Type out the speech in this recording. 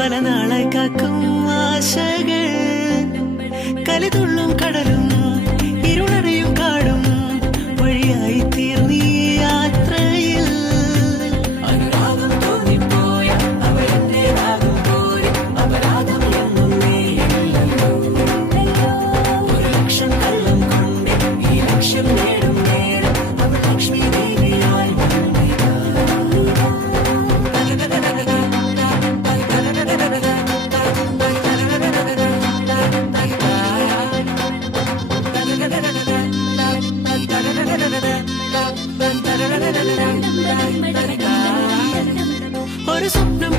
പല നാളായി കാക്കും ആശകൾ കലിതുള്ളും കടലും ഇരുളറിയും കാടും വഴിയായി തീർന്നീ യാത്രയിൽ അനുരാഗം തോന്നിപ്പോയ അവരെന്റേതാകും പോലെ അപരാധം എന്നും നീയില്ലല്ലോ ഒരു ലക്ഷം കള്ളം കൊണ്ട് ഈ ലക്ഷ്യം നേടും നേരം അവൾ ലക്ഷ്മി ദേവിയായി വന്നിതാ ഒരു സ്വപ്നം